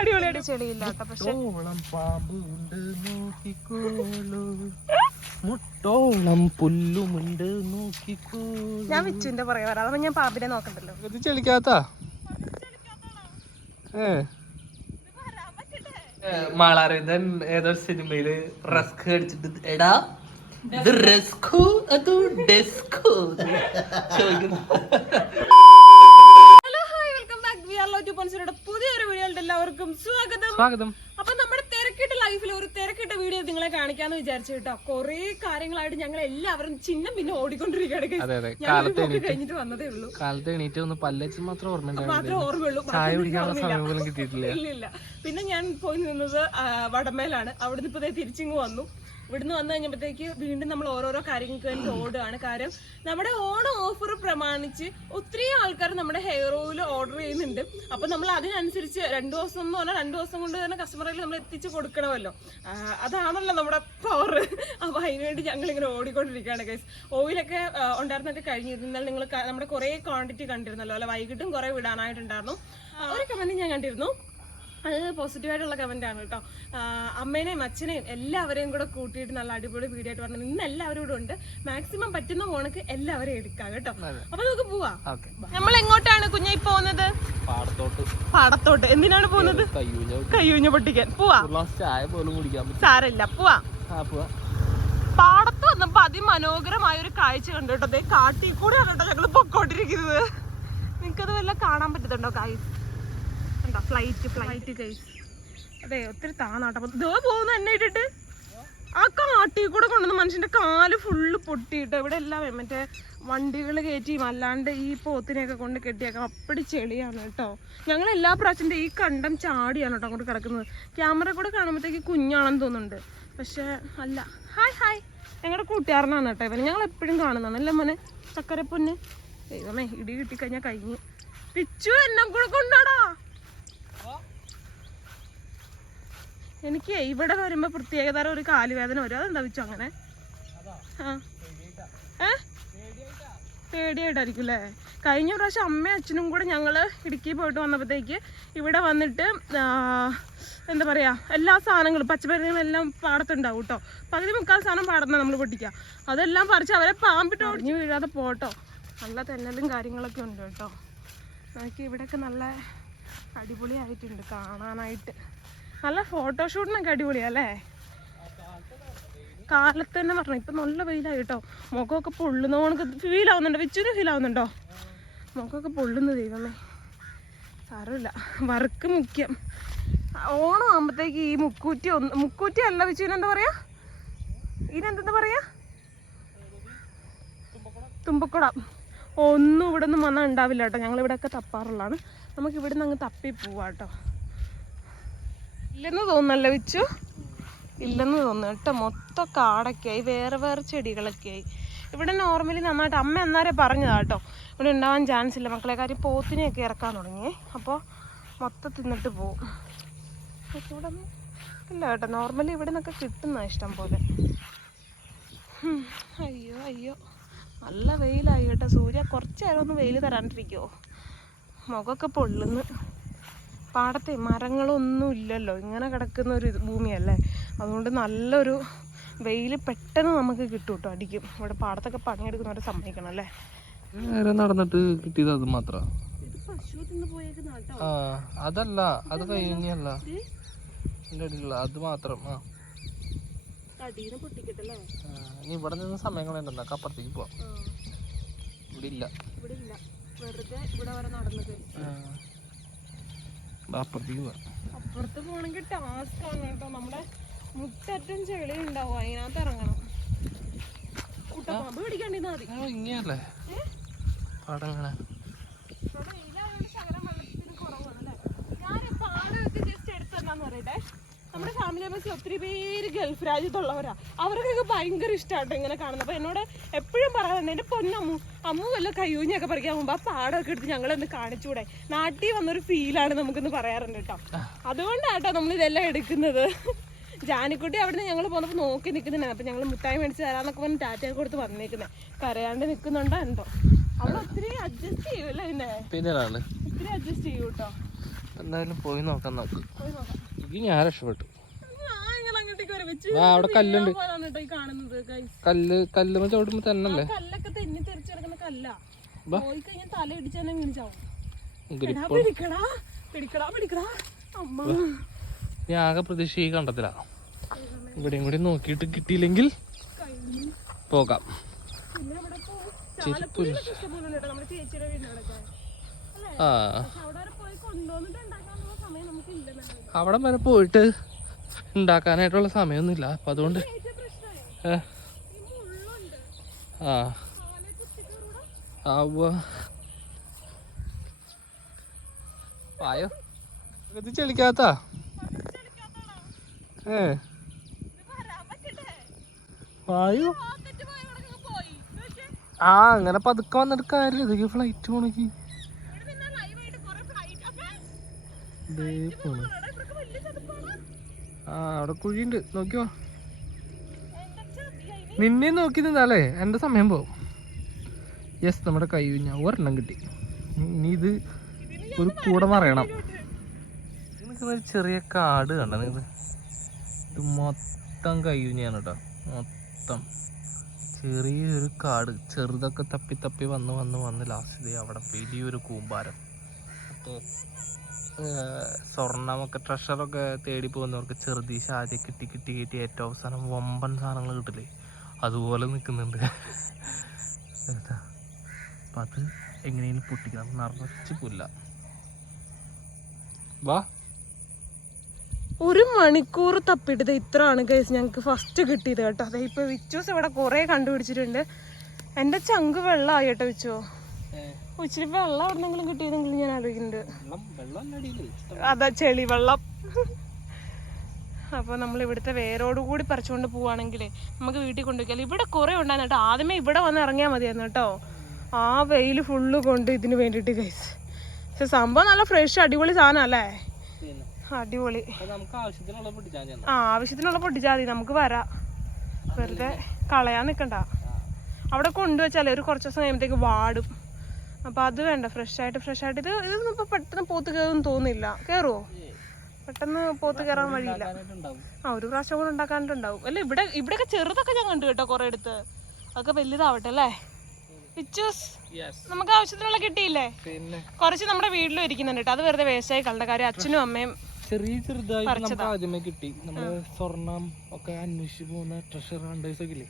അടിപൊളിയായിട്ട് ചെളിയില്ല കേട്ടോ. പക്ഷെ മുട്ടോളം പുല്ലുമുണ്ട് നോക്കിക്കോ. ഞാൻ വിച്ചുവിന്റെ പുറകെ വരാം, അതാ ഞാൻ പാമ്പിനെ നോക്കണ്ടല്ലോ. ഇത് ചെളിക്കാത്ത മാളാരവിന്ദൻ ഏതോ സിനിമയില് റസ്ക് അടിച്ചിട്ട് എടാ ഇത് റസ്കോ അതോ ഡെസ്കോ ചോദിക്കുന്നു. പുതിയൊരു വീഡിയോയിലുണ്ട് എല്ലാവർക്കും സ്വാഗതം. അപ്പൊ നമ്മുടെ തിരക്കിട്ട ലൈഫിൽ ഒരു തിരക്കിട്ട വീഡിയോ നിങ്ങളെ കാണിക്കാന്ന് വിചാരിച്ചു കേട്ടോ. കുറെ കാര്യങ്ങളായിട്ട് ഞങ്ങൾ എല്ലാവരും ചിഹ്നം പിന്നെ ഓടിക്കൊണ്ടിരിക്കുകയാണ്. കഴിഞ്ഞിട്ട് വന്നതേ ഉള്ളൂ. കാലത്ത് എണീറ്റ് ഒന്ന് പല്ലച്ച് മാത്രമേ ഓർമ്മയുള്ളൂ. ചായ കുടിക്കാനുള്ള സമയം പോലും കിട്ടിയിട്ടില്ല. ഇല്ല. പിന്നെ ഞാൻ പോയി നിന്നത് വടമേലാണ്. അവിടുന്ന് ഇപ്പൊ തിരിച്ചിങ്ങ് വന്നു. ഇവിടുന്ന് വന്നു കഴിഞ്ഞപ്പോഴത്തേക്ക് വീണ്ടും നമ്മൾ ഓരോരോ കാര്യങ്ങൾക്ക് വേണ്ടി ഓടുകയാണ്. കാര്യം നമ്മുടെ ഓണം ഓഫർ പ്രമാണിച്ച് ഒത്തിരി ആൾക്കാർ നമ്മുടെ ഹെയർ ഓയിൽ ഓർഡർ ചെയ്യുന്നുണ്ട്. അപ്പൊ നമ്മൾ അതിനനുസരിച്ച് 2 ദിവസം എന്ന് പറഞ്ഞാൽ 2 ദിവസം കൊണ്ട് തന്നെ കസ്റ്റമറിൽ നമ്മൾ എത്തിച്ച് കൊടുക്കണമല്ലോ. അതാണല്ലോ നമ്മുടെ പവർ. അപ്പൊ അതിനുവേണ്ടി ഞങ്ങൾ ഇങ്ങനെ ഓടിക്കൊണ്ടിരിക്കുകയാണ് ഗൈസ്. ഓയിലൊക്കെ ഉണ്ടായിരുന്നൊക്കെ കഴിഞ്ഞിരുന്നാൽ നിങ്ങൾ നമ്മുടെ കുറെ ക്വാണ്ടിറ്റി കണ്ടിരുന്നല്ലോ അല്ലെ. വൈകിട്ടും കുറെ വിടാനായിട്ടുണ്ടായിരുന്നു. ഒരു കമന്റ് ഞാൻ കണ്ടിരുന്നു, അത് പോസിറ്റീവായിട്ടുള്ള കമന്റ് ആണ് കേട്ടോ. അമ്മേനെയും അച്ഛനെയും എല്ലാവരെയും കൂടെ കൂട്ടിയിട്ട് നല്ല അടിപൊളി വീഡിയോ ആയിട്ട് പറഞ്ഞു. ഇന്ന് എല്ലാവരും കൂടെ ഉണ്ട്. മാക്സിമം പറ്റുന്ന പോണക്ക് എല്ലാവരെയും എടുക്കാം കേട്ടോ. അപ്പൊ നമുക്ക് പോവാം. നമ്മൾ എങ്ങോട്ടാണ് കുഞ്ഞായി പോകുന്നത്? പാടത്തോട്ട്. എന്തിനാണ് പോകുന്നത്? കയ്യൂഞ്ഞ പൊട്ടിക്കാൻ പോവാ. സാരമില്ല, പോവാ. പാടത്ത് വന്നപ്പോ അതിമനോഹരമായ ഒരു കാഴ്ച കണ്ടു കേട്ടോ. അതേ കാട്ടിൽ കൂടെയാണ് കേട്ടോ ഞങ്ങൾ പൊക്കോണ്ടിരിക്കുന്നത്. നിങ്ങൾക്കത് വല്ല കാണാൻ പറ്റുന്നുണ്ടോ? കാഴ്ച ഫ്ലൈറ്റ് കേസ്. അതെ, ഒത്തിരി താന്നാട്ടോ. ഇതോ പോകുന്നു എന്നെ ഇട്ടിട്ട്. ആ കാട്ടിൽ കൂടെ കൊണ്ടുവന്ന് മനുഷ്യന്റെ കാല് ഫുള്ള് പൊട്ടിയിട്ട് ഇവിടെ എല്ലാം മറ്റേ വണ്ടികൾ കയറ്റിയും അല്ലാണ്ട് ഈ പോത്തിനെയൊക്കെ കൊണ്ട് കെട്ടിയേക്കാം. അപ്പടി ചെളിയാണ് കേട്ടോ. ഞങ്ങൾ എല്ലാ പ്രാവശ്യത്തെ ഈ കണ്ടം ചാടിയാണ് കേട്ടോ അങ്ങോട്ട് കിടക്കുന്നത്. ക്യാമറ കൂടെ കാണുമ്പോഴത്തേക്ക് കുഞ്ഞാണെന്ന് തോന്നുന്നുണ്ട്, പക്ഷെ അല്ല. ഹായ് ഞങ്ങളുടെ കൂട്ടുകാരനാണ് കേട്ടോ ഇവന്. ഞങ്ങൾ എപ്പോഴും കാണുന്നതാണ് അല്ലേ മോനെ ചക്കരപ്പൊന്ന്. ദൈവമേ, ഇടി കിട്ടിക്കഴിഞ്ഞാൽ കഴിഞ്ഞ്. പിച്ചു എന്നെ കൂടെ കൊണ്ടാടാ. എനിക്ക് ഇവിടെ വരുമ്പോ പ്രത്യേകതരം ഒരു കാലുവേദന വരും. അതെന്താ വെച്ചോ അങ്ങനെ? പേടിയായിട്ടായിരിക്കും അല്ലേ? കഴിഞ്ഞ പ്രാവശ്യം അമ്മയും അച്ഛനും കൂടെ ഞങ്ങള് ഇടുക്കി പോയിട്ട് വന്നപ്പോഴത്തേക്ക് ഇവിടെ വന്നിട്ട് എന്താ പറയാ, എല്ലാ സാധനങ്ങളും പച്ചമരുന്നുകളും എല്ലാം പാടത്തുണ്ടാവും കേട്ടോ. പകുതി മുക്കാൽ സാധനം പാടത്തുനിന്ന് നമ്മൾ പൊട്ടിക്കുക. അതെല്ലാം പറിച്ച് അവരെ പാമ്പിട്ട് ഒടിഞ്ഞു വീഴാതെ പോട്ടോ. നല്ല തെന്നലും കാര്യങ്ങളൊക്കെ ഉണ്ട് കേട്ടോ. നമുക്ക് ഇവിടെയൊക്കെ നല്ല അടിപൊളിയായിട്ടുണ്ട് കാണാനായിട്ട്. നല്ല ഫോട്ടോഷൂട്ടിനൊക്കെ അടിപൊളിയല്ലേ? കാലത്ത് തന്നെ പറഞ്ഞു. ഇപ്പം നല്ല വെയിലായി കേട്ടോ. മുഖമൊക്കെ പൊള്ളുന്ന കണക്ക് ഫീൽ ആവുന്നുണ്ടോ? വിച്ചുവിന് ഫീൽ ആവുന്നുണ്ടോ? മുഖമൊക്കെ പൊള്ളുന്നു. ദൈവമേ, സാരമില്ല, വർക്ക് മുഖ്യം. ഓണം ആകുമ്പോഴത്തേക്ക് ഈ മുക്കൂറ്റി അല്ല വിച്ചുവിന് എന്താ പറയാ, ഇതിനെന്താ പറയാ, തുമ്പക്കുടം. ഒന്നും ഇവിടെ ഒന്നും വന്നാൽ ഉണ്ടാവില്ല കേട്ടോ. ഞങ്ങൾ ഇവിടെയൊക്കെ തപ്പാറുള്ളതാണ്. നമുക്ക് ഇവിടെ നിന്ന് അങ്ങ് തപ്പി പോവാം കേട്ടോ. ഇല്ലെന്ന് തോന്നുന്നല്ലോ വിച്ചു? ഇല്ലെന്ന് തോന്നുന്നു കേട്ടോ. മൊത്തം കാടൊക്കെയായി, വേറെ വേറെ ചെടികളൊക്കെയായി. ഇവിടെ നോർമലി നന്നായിട്ട് അമ്മ എന്നാരെ പറഞ്ഞതാ കേട്ടോ ഇവിടെ ഉണ്ടാവാൻ ചാൻസ് ഇല്ല മക്കളെ. കാര്യം പോത്തിനെയൊക്കെ ഇറക്കാൻ തുടങ്ങി. അപ്പോൾ മൊത്തം തിന്നിട്ട് പോവും. ഇവിടെ ഇല്ല കേട്ടോ. നോർമലി ഇവിടെ നിന്നൊക്കെ കിട്ടുന്ന ഇഷ്ടം പോലെ. അയ്യോ നല്ല വെയിലായി കേട്ടോ. സൂര്യ കുറച്ച് നേരം ഒന്ന് വെയിൽ തരാണ്ടിരിക്കുമോ? മുഖമൊക്കെ പൊള്ളുന്നു. പാടത്തെ മരങ്ങളൊന്നും ഇല്ലല്ലോ, ഇങ്ങനെ കിടക്കുന്ന ഒരു ഭൂമിയല്ലേ. അതുകൊണ്ട് നല്ലൊരു വെയിൽ പെട്ടെന്ന് നമുക്ക് കിട്ടും കേട്ടോ, അടിക്കും. ഇവിടെ പാടത്തൊക്കെ പണിയെടുക്കുന്നവരെ സമ്മതിക്കണം അല്ലേ. നടന്നിട്ട് കിട്ടിയത് അത് മാത്രം. അതല്ല, അത് കഴിഞ്ഞല്ല, അത് മാത്രം. ഇനി ഇവിടെ നിന്ന് സമയം കളയണ്ടല്ലോ, അപ്പുറത്തേക്ക് പോവാം. ഇവിടെ ഇല്ല, വെറുതെ ഇവിടെ വരെ നടന്നത്. അപ്പുറത്തേക്ക് പോവാം. അപ്പുറത്ത് പോണെങ്കിൽ ടാസ്ക് ആണ് കേട്ടോ. നമ്മുടെ മുറ്ററ്റും ചെളി ഉണ്ടാവും, അതിനകത്ത് ഇറങ്ങണം. കുട്ടപ്പാമ്പ് പിടിക്കാണ്ടിരുന്നാ മതി. ഇങ്ങനല്ലേ പാടങ്ങനെ. ഞാനിപ്പോ ആദ്യമൊക്കെ ജസ്റ്റ് എടുത്തെന്നാന്ന് പറയട്ടെ, നമ്മുടെ ഫാമിലി മെമ്പേഴ്സിൽ ഒത്തിരി പേര് ഗൾഫ് രാജ്യത്തുള്ളവരാ. അവർക്കൊക്കെ ഭയങ്കര ഇഷ്ടമാട്ടോ ഇങ്ങനെ കാണുന്നത്. അപ്പൊ എന്നോട് എപ്പോഴും പറയാറുണ്ട്, എന്റെ അമ്മു വല്ല കയ്യൂഞ്ഞൊക്കെ പറിക്കാൻ പോകുമ്പോ ആ പാടമൊക്കെ എടുത്ത് ഞങ്ങളൊന്ന് കാണിച്ചൂടെ, നാട്ടിൽ വന്നൊരു ഫീലാണ് നമുക്കൊന്ന് പറയാറുണ്ട് കേട്ടോ. അതുകൊണ്ടാട്ടോ നമ്മൾ ഇതെല്ലാം എടുക്കുന്നത്. ജാനിക്കുട്ടി അവിടുന്ന് ഞങ്ങൾ പോന്നപ്പോ നോക്കി നിൽക്കുന്നുണ്ടായിരുന്നു. അപ്പൊ ഞങ്ങൾ മുട്ടായി മേടിച്ച് തരാന്നൊക്കെ പറഞ്ഞ് ടാറ്റയൊക്കെ കൊടുത്ത് വന്നേക്കുന്നത്. കരയാണ്ട് നിൽക്കുന്നുണ്ടോ എന്തോ. അവിടെ ഒത്തിരി അഡ്ജസ്റ്റ് ചെയ്യൂല്ലേ പിന്നെ ഒത്തിരി അഡ്ജസ്റ്റ് ചെയ്യൂ കേട്ടോ. എന്തായാലും പോയി നോക്കാം നമുക്ക്. പോയി നോക്കാം. ഇത് ഞാൻ രക്ഷപ്പെട്ടു. അങ്ങോട്ടേക്ക് വരെ വെച്ച് അവിടെ കല്ലുണ്ട്. ഈ കാണുന്നത് കല്ലുമ്മ ചവിട്ടുമ്പോ തന്നല്ലേ. കല്ലൊക്കെ തെന്നി തെറിച്ച് കിടക്കുന്ന കല്ലാ. പോയി കഴിഞ്ഞാൽ തല ഇടിച്ച് തന്നെ വീണിച്ചാവും. പിടിക്കടാ അമ്മ. ഞാൻ ആകെ പ്രതീക്ഷ ഈ കണ്ടത്തിലാ. ഇവിടെയും കൂടി നോക്കിയിട്ട് കിട്ടിയില്ലെങ്കിൽ പോകാം. ആ അവിടെ വരെ പോയിട്ട് ഉണ്ടാക്കാനായിട്ടുള്ള സമയമൊന്നുമില്ല. അപ്പൊ അതുകൊണ്ട് വായോ ഇത് ചെളിക്കാത്ത വായു. അങ്ങനെ പതുക്കെ വന്നിട്ട് കാര്യമില്ല. ഇതൊക്കെ ഫ്ലൈറ്റ് പോണക്ക് അവിടെ കുഴിയുണ്ട്. നോക്കിയോ, നിന്നെ നോക്കി നിന്നാലേ എന്റെ സമയം പോവും. യെസ്, നമ്മുടെ കൈ ഞാൻ ഒരെണ്ണം കിട്ടി. ഇനി ഇത് ഒരു കൂടെ മറിയണം. ഒരു ചെറിയ കാട് കണ്ട നിങ്ങൾ? ഇത് മൊത്തം കയ്യൂഞ്ഞാണ് കേട്ടോ. മൊത്തം ചെറിയൊരു കാട്, ചെറുതൊക്കെ തപ്പി തപ്പി വന്ന് ലാസ്റ്റ് അവിടെ വലിയൊരു കൂമ്പാരം. മറ്റേ സ്വർണ്ണമൊക്കെ ട്രഷറൊക്കെ തേടി പോകുന്നവർക്ക് ചെറുതീശ ആദ്യം കിട്ടി ഏറ്റവും അവസാനം വമ്പൻ സാധനങ്ങൾ കിട്ടില്ലേ, അതുപോലെ നിൽക്കുന്നുണ്ട്. അപ്പം അത് എങ്ങനെയും പൊട്ടിക്കണം. നിറച്ച് പുല്ല. വാ, 1 മണിക്കൂർ തപ്പിട്ടത് ഇത്രയാണ് ഗൈസ് ഞങ്ങൾക്ക് ഫസ്റ്റ് കിട്ടിയത് കേട്ടോ. അതെ, ഇപ്പൊ വിച്ചൂസ് ഇവിടെ കുറെ കണ്ടുപിടിച്ചിട്ടുണ്ട്. എന്റെ ചങ്ക് വെള്ളമായി കേട്ടോ വിച്ചോ. ഇച്ചിരി വെള്ളം എവിടെന്നെങ്കിലും കിട്ടിയതെങ്കിലും ഞാൻ ആലോചിക്കുന്നുണ്ട്. അതാ ചെളി വെള്ളം. അപ്പൊ നമ്മൾ ഇവിടുത്തെ വേരോട് കൂടി പറിച്ചുകൊണ്ട് പോവാണെങ്കിലേ നമുക്ക് വീട്ടിൽ കൊണ്ടുപോയിക്കാൽ. ഇവിടെ കുറെ ഉണ്ടായിരുന്നു കേട്ടോ. ആദ്യമേ ഇവിടെ വന്ന് ഇറങ്ങിയാൽ മതിയായിരുന്നു കേട്ടോ. ആ വെയിൽ ഫുള്ള് കൊണ്ട് ഇതിന് വേണ്ടിയിട്ട് ഗൈസ്. പക്ഷെ സംഭവം നല്ല ഫ്രഷ് അടിപൊളി സാധനം അല്ലേ? അടിപൊളി. ആവശ്യത്തിനുള്ള പൊട്ടിച്ചാൽ മതി, നമുക്ക് വരാം. വെറുതെ കളയാൻ നിൽക്കണ്ട. അവിടെ കൊണ്ടുവച്ചാലേ ഒരു കുറച്ച് ദിവസം കഴിയുമ്പോഴത്തേക്ക് വാടും. അപ്പം അത് വേണ്ട, ഫ്രഷ് ആയിട്ട് ഇതൊന്നും ഇപ്പം പെട്ടെന്ന് പോത്ത് കയറുമെന്ന് തോന്നുന്നില്ല. കയറുമോ? പെട്ടെന്ന് പോത്ത് കയറാൻ വഴിയില്ല. ഒരു പ്രാവശ്യം കൂടെ ഉണ്ടാക്കാനായിട്ടുണ്ടാവും അല്ലേ? ഇവിടെയൊക്കെ ചെറുതൊക്കെ ഞാൻ കണ്ടു കേട്ടോ കുറേ അടുത്ത്. അതൊക്കെ വലുതാവട്ടെ അല്ലേ? നമുക്ക് ആവശ്യത്തിനുള്ള കിട്ടിയില്ലേ? കുറച്ച് നമ്മുടെ വീട്ടിലും ഇരിക്കുന്നുണ്ട് കേട്ടോ. അത് വെറുതെ വേസ്റ്റായി കളുടെ കാര്യം. അച്ഛനും അമ്മയും ചെറിയതായിട്ട് നമുക്ക് ആദ്യമേ കിട്ടി. നമ്മള് സ്വർണം ഒക്കെ അന്വേഷിച്ച് പോകുന്ന ട്രഷർ ഹണ്ടേഴ്സ് ഒക്കെ ഇല്ലേ,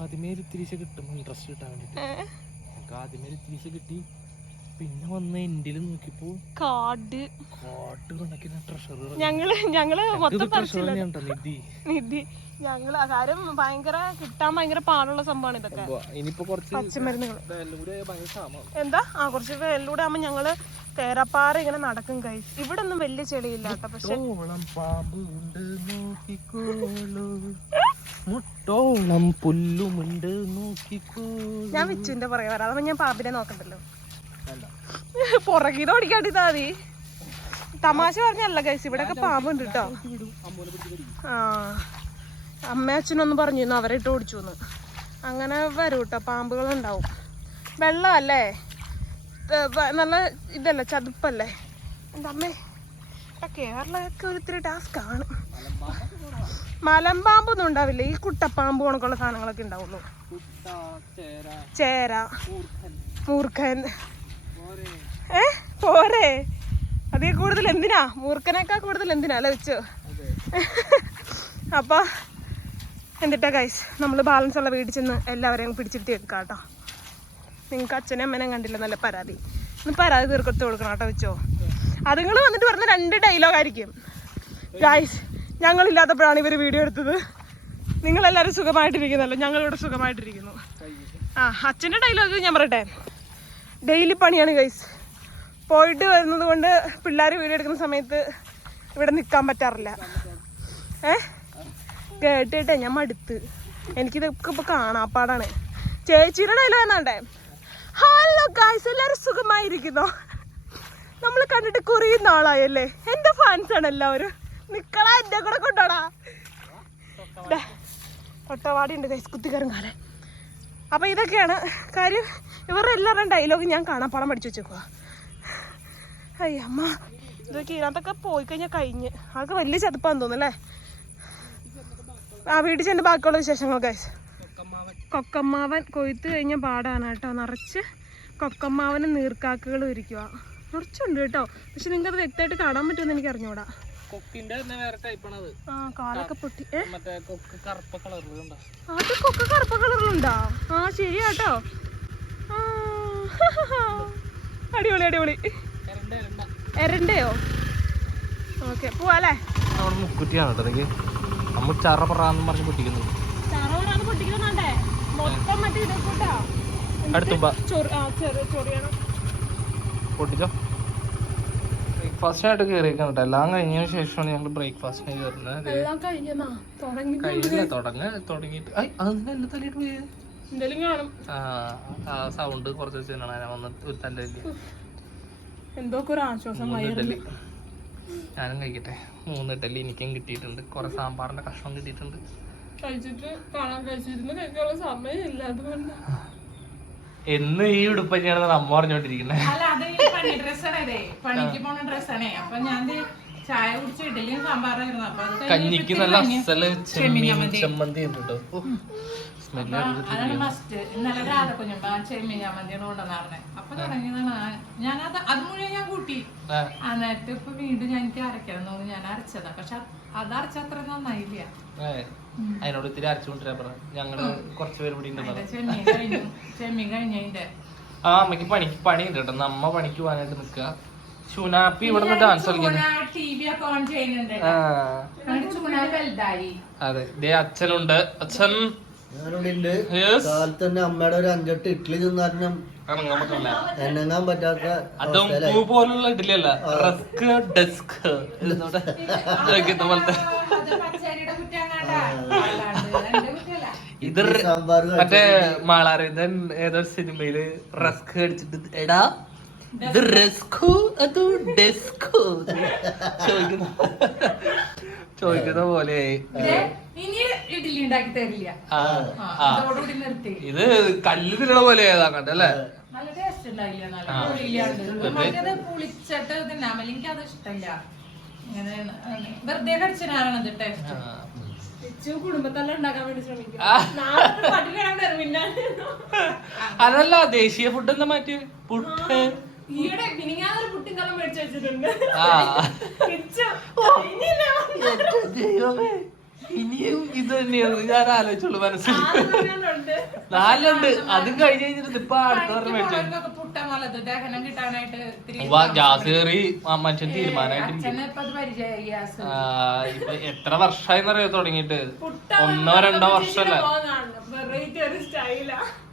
ആദ്യമേ ഒരു തിരിച്ച് കിട്ടും ഇൻട്രസ്റ്റ് കിട്ടാൻ വേണ്ടിട്ട്. ആദ്യമേ ഒരു തിരിച്ച് കിട്ടി. പിന്നെ വന്ന് എൻഡിൽ നോക്കിയപ്പോ കാട് കണക്കിന് ട്രഷർ. ഞങ്ങള് നിധി ഞങ്ങള് കാര്യം കിട്ടാൻ ഭയങ്കര പാടുള്ള സംഭവമാണ് ഇതൊക്കെ. ഇനിയിപ്പോ കുറച്ച് പച്ചമരുന്നുകൾ എന്താ കുറച്ച് വെള്ളൂടെ ആകുമ്പോ ഞങ്ങള് തേരാപ്പാറ ഇങ്ങനെ നടക്കും കൈ. ഇവിടെ ഒന്നും വലിയ ചെളിയില്ല കേട്ടോ. പക്ഷെ ഞാൻ വിച്ചുവിന്റെ പുറകെ വരാം. അതാ ഞാൻ പാമ്പിനെ നോക്കണ്ടല്ലോ. പുറകീന്ന് ഓടിക്കാണ്ടിത്താ മതി. തമാശ പറഞ്ഞല്ല ഗൈസ്, ഇവിടെയൊക്കെ പാമ്പുണ്ട് കേട്ടോ. അമ്മ അച്ഛനൊന്നും പറഞ്ഞിരുന്നു അവരെ ഇട്ട് ഓടിച്ചു എന്ന്. അങ്ങനെ വരും കേട്ടോ, പാമ്പുകളുണ്ടാവും. വെള്ളമല്ലേ, നല്ല ഇതല്ലേ, ചതുപ്പല്ലേ. എൻ്റെ അമ്മേ, കേരളമൊക്കെ ഒരിത്തിരി ടാസ്ക് ആണ്. മലമ്പാമ്പൊന്നും ഉണ്ടാവില്ല, ഈ കുട്ടപ്പാമ്പ് കണക്കുള്ള സാധനങ്ങളൊക്കെ ഉണ്ടാവുള്ളൂ. ചേര, മൂർഖൻ. പോരെ, അതേ കൂടുതൽ എന്തിനാ? മൂർഖനേക്കാൾ കൂടുതൽ എന്തിനാ അല്ല വെച്ചു. അപ്പൊ എന്നിട്ടാ ഗൈസ് നമ്മൾ ബാലൻസ് ഉള്ള വീട്ടിൽ ചെന്ന് എല്ലാവരെയും പിടിച്ചിരുത്തി എടുക്കാം കേട്ടോ. നിങ്ങൾക്ക് അച്ഛനും അമ്മേനെ കണ്ടില്ല, നല്ല പരാതി. പരാതി തീർക്കത്ത് കൊടുക്കണം കേട്ടോ വെച്ചോ. അതുങ്ങൾ വന്നിട്ട് പറഞ്ഞ 2 ഡയലോഗ് ആയിരിക്കും. ഗൈസ്, ഞങ്ങളില്ലാത്തപ്പോഴാണ് ഇവർ വീഡിയോ എടുത്തത്. നിങ്ങളെല്ലാവരും സുഖമായിട്ടിരിക്കുന്നല്ലോ, ഞങ്ങളിവിടെ സുഖമായിട്ടിരിക്കുന്നു. അച്ഛൻ്റെ ഡയലോഗ് ഞാൻ പറയട്ടെ. ഡെയിലി പണിയാണ് ഗൈസ്. പോയിട്ട് വരുന്നത് കൊണ്ട് പിള്ളേർ വീഡിയോ എടുക്കുന്ന സമയത്ത് ഇവിടെ നിൽക്കാൻ പറ്റാറില്ല. കേട്ടിട്ടേ ഞാൻ മടുത്ത്. എനിക്കിതൊക്കെ ഇപ്പോൾ കാണാപ്പാടാണ്. ചേച്ചിയുടെ ഡയലോഗ് എന്നാണ്ടേ, ഹലോ ഗൈസ് എല്ലാവരും സുഖമായിരിക്കുന്നോ? നമ്മൾ കണ്ടിട്ട് കുറേ നാളായല്ലേ. എൻ്റെ ഫാൻസാണ് എല്ലാവരും. നിക്കളാ, എൻ്റെ കൂടെ കൊണ്ടോടാ. ഒട്ടവാടി ഉണ്ട് ഗൈസ്, കുത്തിക്കയറും കാലം. അപ്പം ഇതൊക്കെയാണ് കാര്യം. ഇവരുടെ എല്ലാവരുടെയും ഡയലോഗ് ഞാൻ കാണാപ്പാടം പഠിച്ചു വെച്ചേക്കുക. അയ്യമ്മ ഇതൊക്കെ ഇതിനകത്തൊക്കെ പോയി കഴിഞ്ഞാൽ കഴിഞ്ഞ് ആൾക്ക് വലിയ ചതുപ്പാന്ന് തോന്നുന്നല്ലേ. ആ വീട്ടിൽ ചെന്ന് ബാക്കിയുള്ള വിശേഷങ്ങൾ ഗൈസ്. കൊക്കമ്മാവൻ കൊയ്ത്ത് കഴിഞ്ഞ പാടാണ് കേട്ടോ. നിറച്ച് കൊക്കമ്മാവനും നീർക്കാക്കകളും ഇരിക്കുക. നിറച്ചുണ്ട് കേട്ടോ. പക്ഷെ നിങ്ങൾക്ക് അത് വ്യക്തമായിട്ട് കാണാൻ പറ്റുമെന്ന് എനിക്ക് അറിഞ്ഞൂടാ. ആ കാലൊക്കെ പൊട്ടി. അത് കൊക്ക കറുപ്പ കളറിലുണ്ടോ? ആ ശരിയാട്ടോ. അടിപൊളി അടിപൊളി. എരണ്ടയോ? ഓക്കെ പോവാല്ലേ. മുക്കുറ്റിയാണ് കേട്ടോ. നമ്മൾ ചറപറാന്ന് പറഞ്ഞ് പൊട്ടിക്കുന്നു. പൊട്ടിക്കുന്നുണ്ടേ മൊത്തം മറ്റേ ഇതൊക്കെ പൊട്ടിച്ചോ. ബ്രേക്ക്ഫാസ്റ്റിനായിട്ട് കയറിയേക്കാൻ കേട്ടോ. എല്ലാം കഴിഞ്ഞതിന് ശേഷമാണ് ഞങ്ങൾ ബ്രേക്ക്ഫാസ്റ്റിന് കയറുന്നത്. തുടങ്ങിയിട്ട് അതെന്താ എന്റെ തലയിട്ട് പോയത്? സൗണ്ട് കുറച്ച് വെച്ചാണ് ഞാൻ വന്നിട്ട് ഒരു തല്ലില്ല. എന്തൊക്കെ ഒരു ആശ്വാസം. ഇഡലി ഞാനും കഴിക്കട്ടെ. 3 ഇഡലി എനിക്കും കിട്ടിയിട്ടുണ്ട്. കുറെ സാമ്പാറിന്റെ കഷ്ണം കിട്ടിയിട്ടുണ്ട്. എന്ന് ഈ ഉടുപ്പഞ്ഞാണെന്ന് അമ്മ പറഞ്ഞോണ്ടിരിക്കുന്നത്. കഞ്ഞിക്ക് നല്ല അസല് ചെമ്മന്തി ഉണ്ട് കേട്ടോ. അതാണ് മസ്റ്റ്. ഇന്നലെ രാധ കുഞ്ഞുമ്പ ചെമ്മീൻ ചമ്മന്തിയാണ് കൊണ്ടുവന്നാർന്നെ. അപ്പൊ തുടങ്ങിയതാണ് ഞാനത് അത് മുഴുവൻ ഞാൻ കൂട്ടി. എന്നിട്ട് ഇപ്പൊ വീണ്ടും ഞാൻ എനിക്ക് അരക്കണം തോന്നി ഞാൻ അരച്ചതാ. പക്ഷെ അത് അരച്ചത്ര നന്നായില്ല. അതിനോട് ഇത്തിരി അരച്ചുകൊണ്ടിരാ പറഞ്ഞു. ഞങ്ങള് കുറച്ചുപേര് കൂടി ചെമ്മീൻ കഴിഞ്ഞതിന്റെ ആ അമ്മക്ക് പണിയുണ്ട് കേട്ടോ. അമ്മ പണിക്ക് പോകാനായിട്ട് നിക്ക. ചുനാപ്പി ഇവിടെ ഡാൻസ് അതെ. ദേ അച്ഛനുണ്ട്. അച്ഛൻ കാലത്തന്നെ അമ്മയുടെ ഒരു 5-8 ഇഡ്ഡലി തിന്നാലും എണ്ണങ്ങാൻ പറ്റാത്ത. അതും പൂ പോലുള്ള ഇഡ്ഡലി അല്ല, റസ്ക് ഡെസ്ക് പോലത്തെ. ഇത് മറ്റേ മാളാരവിന്ദൻ ഏതോ സിനിമയില് റസ്ക് അടിച്ചിട്ട് എടാ ഇത് റസ്കോ അതോ ഡെസ്കോ ചോദിക്കുന്ന പോലെ. ഇത് കല്ല് തിന്നണ പോലെ ഏതാക്കണ്ടല്ലേ. നല്ല ടേസ്റ്റ് ഉണ്ടായില്ല. പുളിച്ചിട്ട് തിന്നാമല്ല. എനിക്ക് അത് ഇഷ്ടമില്ല. ഇങ്ങനെ വെറുതെ കടിച്ചാണ് ടേസ്റ്റ്. കുടുംബത്തെല്ലാം ഉണ്ടാക്കാൻ വേണ്ടി ശ്രമിക്കും. അതല്ല ദേശീയ ഫുഡ് എന്താ മാറ്റി പുട്ട്. ഈയിടെ മിനിങ്ങാതൊരു പുട്ടിൻകലം മേടിച്ചു വെച്ചിട്ടുണ്ട്. ഇനിയും ഇത് തന്നെയാണ് ഞാൻ ആലോചിച്ചുള്ളൂ മനസ്സിൽ. 4 ഉണ്ട്. അതും കഴിഞ്ഞ് കഴിഞ്ഞിട്ട് ഇപ്പൊ അടുത്ത മേടിച്ചു. ഗ്യാസ് കയറി മനുഷ്യൻ തീരുമാനമായിട്ട് എത്ര വർഷമായിന്നറിയോ തുടങ്ങിയിട്ട്? 1-2 വർഷമല്ല.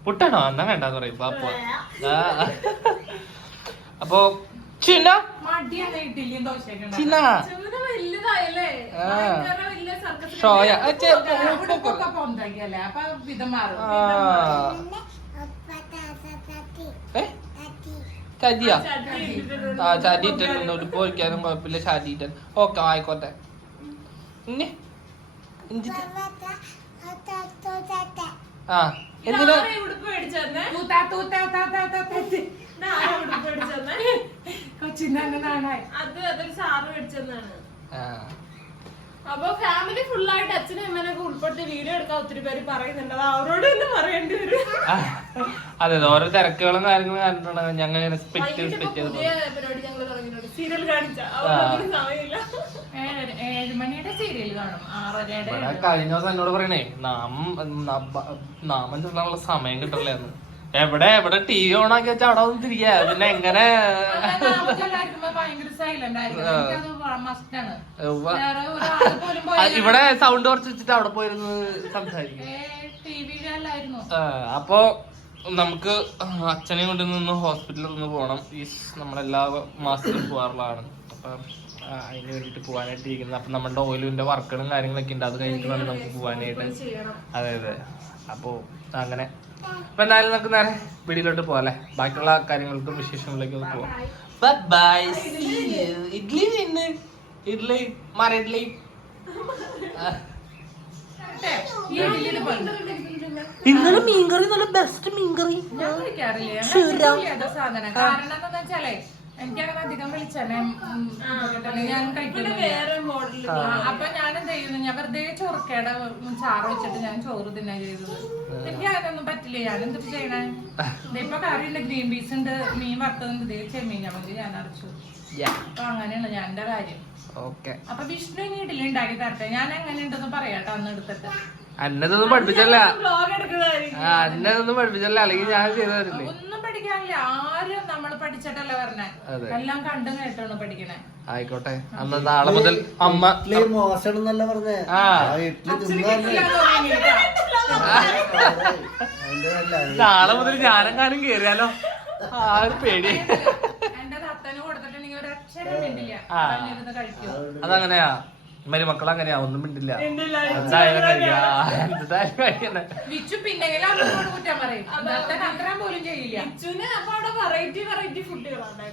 പുട്ടാണോ? എന്നാ വേണ്ടെന്ന് പറയും അപ്പൊ. അപ്പൊ ചിന്ന ചിന്ന ഷോയ ചതിയാ. ആ ചതി ഇട്ടിട്ടുണ്ട്. പോയിക്കാനും കുഴപ്പമില്ല. ചതി ഇട്ടൻ ഓക്കെ ആയിക്കോട്ടെ. ഇനി ആ എന്തിനാ അപ്പൊ ഫാമിലി ഫുൾ ആയിട്ട് അച്ഛനും അമ്മനൊക്കെ ഉൾപ്പെടുത്തി വീഡിയോ എടുക്കാൻ ഒത്തിരി പേര് പറയുന്നുണ്ട്. അത് അവരോട് തന്നെ പറയേണ്ടി വരും. അതെ ഓരോ തിരക്കുകളും കാര്യങ്ങളും കണ്ടിട്ടുണ്ട്. ഞങ്ങൾ പുതിയ പരിപാടി ഞങ്ങൾ തുടങ്ങിയിട്ടുണ്ട്. സീരിയൽ കാണിച്ച സമയമില്ല. 7 മണിയുടെ സീരിയൽ കാണും. 6:30. കഴിഞ്ഞ ദിവസം എന്നോട് പറയണേ നാമം ചൊല്ലാനുള്ള സമയം കിട്ടില്ലായിരുന്നു. എവിടെ ടി വി ഓൺ ആക്കി വെച്ചാൽ അവിടെ ഒന്നും തിരികെ പിന്നെ എങ്ങനെ ഇവിടെ സൗണ്ട് കുറച്ച് വെച്ചിട്ട് അവിടെ പോയിരുന്നു സംസാരിക്കും. അപ്പൊ നമുക്ക് അച്ഛനെ കൊണ്ട് നിന്ന് ഹോസ്പിറ്റലിൽ നിന്ന് പോകണം. നമ്മളെല്ലാ മാസത്തിലും പോകാറുള്ളതാണ്. അപ്പൊ അതിന് വേണ്ടിട്ട് പോകാനായിട്ട് ഇരിക്കുന്നത്. അപ്പൊ നമ്മളുടെ ഓയിലിന്റെ വർക്കുകളും കാര്യങ്ങളൊക്കെ ഉണ്ട്. അത് കഴിഞ്ഞിട്ട് വേണം നമുക്ക് പോകാനായിട്ട്. അതെ അതെ. അപ്പൊ അങ്ങനെ അപ്പൊ എന്തായാലും നമുക്ക് നേരെ വീടിലോട്ട് പോകാല്ലേ. ബാക്കിയുള്ള കാര്യങ്ങൾക്കും വിശേഷങ്ങളിലേക്ക് പോവാം. ബൈ. ഇഡ്ലി തിന്ന്. ഇഡ്ലി മര ഇഡ്ലി ഇന്നലെ മീൻകറി നല്ല ബെസ്റ്റ് മീൻകറി. ഞാൻ കഴിക്കാറില്ല, ഞാൻ കഴിച്ചിട്ടില്ല സാധനം. കാരണം എന്താന്ന് വെച്ചാലേ എനിക്കങ്ങനെ അധികം വെളിച്ചെണ്ണ ഞാൻ കഴിക്കുന്നില്ല. അപ്പൊ ഞാൻ എന്ത് ചെയ്യുന്നു, ഞാൻ വെറുതെ ചൊറുക്കയുടെ ചാറ് വെച്ചിട്ട് ഞാൻ ചോറ് തിന്നാ ചെയ്തത്. എനിക്ക് അതിനൊന്നും പറ്റില്ല. ഞാൻ എന്തിട്ട് ചെയ്യണേ, ഇപ്പൊ കറി ഉണ്ട്, ഗ്രീൻ പീസ് ഉണ്ട്, മീൻ വറുത്തതുണ്ട്, ഇതേ ചെമ്മീൻ മതി ഞാൻ അരച്ചു. അപ്പൊ അങ്ങനെയാണ് ഞാൻ എന്റെ കാര്യം. അപ്പൊ വിഷ്ണു ഇനി ഇഡ്ഡലി ഉണ്ടാക്കി തരട്ടെ, ഞാൻ എങ്ങനെ ഉണ്ടെന്ന് പറയാട്ടോ അന്ന് എടുത്തിട്ട്. അന്നതൊന്നും പഠിപ്പിച്ചല്ല, അന്നതൊന്നും പഠിപ്പിച്ചല്ല, അല്ലെങ്കിൽ ഞാൻ ചെയ്തു തരില്ലേ. ഒന്നും പഠിക്കാനില്ല, ആരും നമ്മള് പഠിച്ചിട്ടല്ല പറഞ്ഞേ, എല്ലാം കണ്ടും കേട്ടാണ് പഠിക്കണേ. ആയിക്കോട്ടെ, അന്ന് നാളെ മുതൽ അമ്മ ഇഡ്ഡലി മോശം എന്നല്ല പറഞ്ഞേ, ഇഡ്ഡലി നാളെ മുതൽ ഞാനെങ്ങാനും കേറിയാലോ, ആ ഒരു പേടി. എന്റെ തത്തന് കൊടുത്തിട്ടുണ്ടെങ്കിൽ ഒരു അക്ഷരം മിണ്ടില്ല, കഴിക്കും. അതങ്ങനെയാ, മരുമക്കൾ അങ്ങനെയാ, ഒന്നും മിണ്ടില്ല. എന്തായാലും കഴിക്കാ, എന്തായാലും കഴിക്കണേ. വിച്ചു പിന്നെങ്കിലും അമ്മയോട് കുറ്റം പറയും, അത്രയും പോലും ചെയ്യില്ല. വിച്ചുവിന് അപ്പൊ അവിടെ വെറൈറ്റി ഫുഡുകളാണ്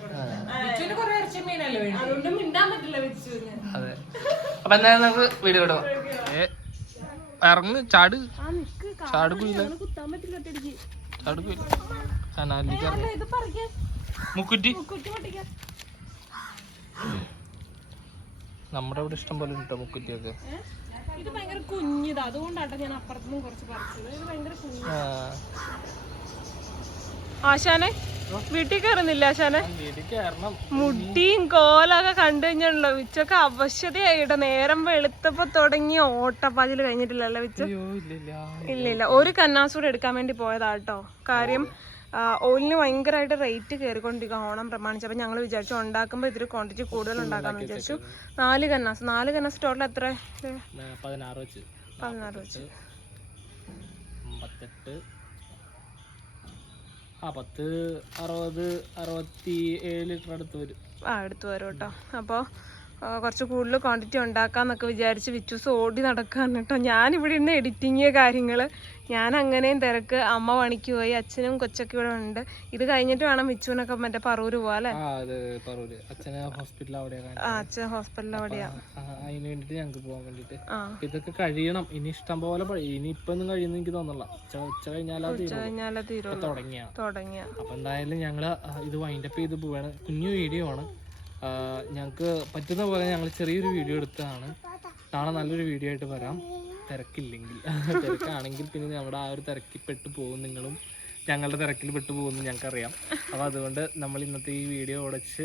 വിച്ചുവിന് കുറെ ഇറച്ചി മീനല്ലേ വേണ്ടി, അതുകൊണ്ട് മിണ്ടാൻ പറ്റില്ല വിച്ചുവിന്. അതെ, അപ്പൊ എന്തായാലും നമുക്ക് വീഡിയോ ഇടും. ഇറങ്ങ്, ചാട്, ചാടുകൂല, കുത്താൻ പറ്റില്ല ഒറ്റയടിക്ക്. ചാടുകൂല. കനാലിലേക്ക് ഇത് പറിക്കാൻ മുക്കുറ്റി. കുത്തി പൊട്ടിക്കാൻ. നമ്മുടെ ഇവിടെ ഇഷ്ടം പോലെ കിട്ടോ മുക്കുറ്റിയൊക്കെ. ഇത് ഭയങ്കര കുഞ്ഞിതാ, അതുകൊണ്ടാട്ടോ ഞാൻ അപ്പുറത്തുനിന്നും കുറച്ച് പറിച്ചത്. ഇത് ഭയങ്കര കുഞ്ഞു. ആശാനെ വീട്ടിൽ കയറുന്നില്ല ആശാനെ? മുടിയും കോലൊക്കെ കണ്ടു കഴിഞ്ഞാണല്ലോ വിച്ചൊക്കെ അവശതയായിട്ടോ. നേരം വെളുത്തപ്പോ തുടങ്ങിയ ഓട്ടപ്പാതിൽ കഴിഞ്ഞിട്ടില്ലല്ലോ വിച്ച? ഇല്ല, ഒരു കന്നാസൂടെ എടുക്കാൻ വേണ്ടി പോയതാട്ടോ. കാര്യം ഓയിലിന് ഭയങ്കരമായിട്ട് റേറ്റ് കയറിക്കൊണ്ടിരിക്കുക ഓണം പ്രമാണിച്ച്. അപ്പം ഞങ്ങൾ വിചാരിച്ചു ഉണ്ടാക്കുമ്പോൾ ഇത്തിരി ക്വാണ്ടിറ്റി കൂടുതൽ ഉണ്ടാക്കാമെന്ന് വിചാരിച്ചു. 4 കന്നാസ് ടോട്ടൽ എത്ര? 16 വെച്ച് 18 വെച്ച് 58 10 60 67 ലിറ്റർ അടുത്ത് വരും. എടുത്തു വരും കേട്ടോ. അപ്പോൾ കുറച്ച് കൂടുതൽ ക്വാണ്ടിറ്റി ഉണ്ടാക്കാന്നൊക്കെ വിചാരിച്ച് വിച്ചൂസ് ഓടി നടക്കാന്ന് കേട്ടോ. ഞാനിവിടെ ഇരുന്ന് എഡിറ്റിങ് കാര്യങ്ങൾ, ഞാൻ അങ്ങനെയും തിരക്ക്. അമ്മ പണിക്ക് പോയി, അച്ഛനും കൊച്ചൊക്കെ ഇവിടെ ഉണ്ട്. ഇത് കഴിഞ്ഞിട്ട് വേണം വിച്ചുവിനൊക്കെ മറ്റേ പറൂര് പോവാ അല്ലേ? അച്ഛൻ ഹോസ്പിറ്റൽ അവിടെയാണ്. അച്ഛൻ ഹോസ്പിറ്റൽ അവിടെയാ. അതിന് വേണ്ടിട്ട് ഞങ്ങൾക്ക് പോകാൻ വേണ്ടിട്ട് ഇതൊക്കെ കഴിയണം. ഇനി ഇഷ്ടം പോലെ ഇനി ഇപ്പൊ ഒന്നും കഴിയുന്ന എനിക്ക് തോന്നില്ല. ഉച്ച കഴിഞ്ഞാലേ തുടങ്ങിയ. അപ്പൊ എന്തായാലും ഞങ്ങള് ഇത് വൈൻഡപ്പ് ചെയ്ത് പോവാണ്. കുഞ്ഞു വീഡിയോ ആണ്, ഞങ്ങൾക്ക് പറ്റുന്ന പോലെ ഞങ്ങൾ ചെറിയൊരു വീഡിയോ എടുത്തതാണ്. നാളെ നല്ലൊരു വീഡിയോ ആയിട്ട് വരാം, തിരക്കില്ലെങ്കിൽ. തിരക്കാണെങ്കിൽ പിന്നെ നമ്മുടെ ആ ഒരു തിരക്കിൽ പെട്ടു പോകും, നിങ്ങളും ഞങ്ങളുടെ തിരക്കിൽ പെട്ടു പോകുമെന്ന് ഞങ്ങൾക്കറിയാം. അപ്പോൾ അതുകൊണ്ട് നമ്മൾ ഇന്നത്തെ ഈ വീഡിയോ ഉടച്ച്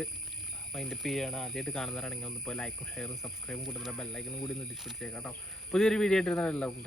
വൈൻഡപ്പ് ചെയ്യുകയാണ്. ആദ്യമായിട്ട് കാണുന്നവരാണെങ്കിൽ ഒന്ന് പോയി ലൈക്കും ഷെയറും സബ്സ്ക്രൈബും കൂടുതൽ ബെല്ലൈക്കനും കൂടി ഒന്ന് ഡിസ്പിടിച്ചേക്കാം കേട്ടോ. പുതിയൊരു വീഡിയോ ആയിട്ട് എല്ലാവർക്കും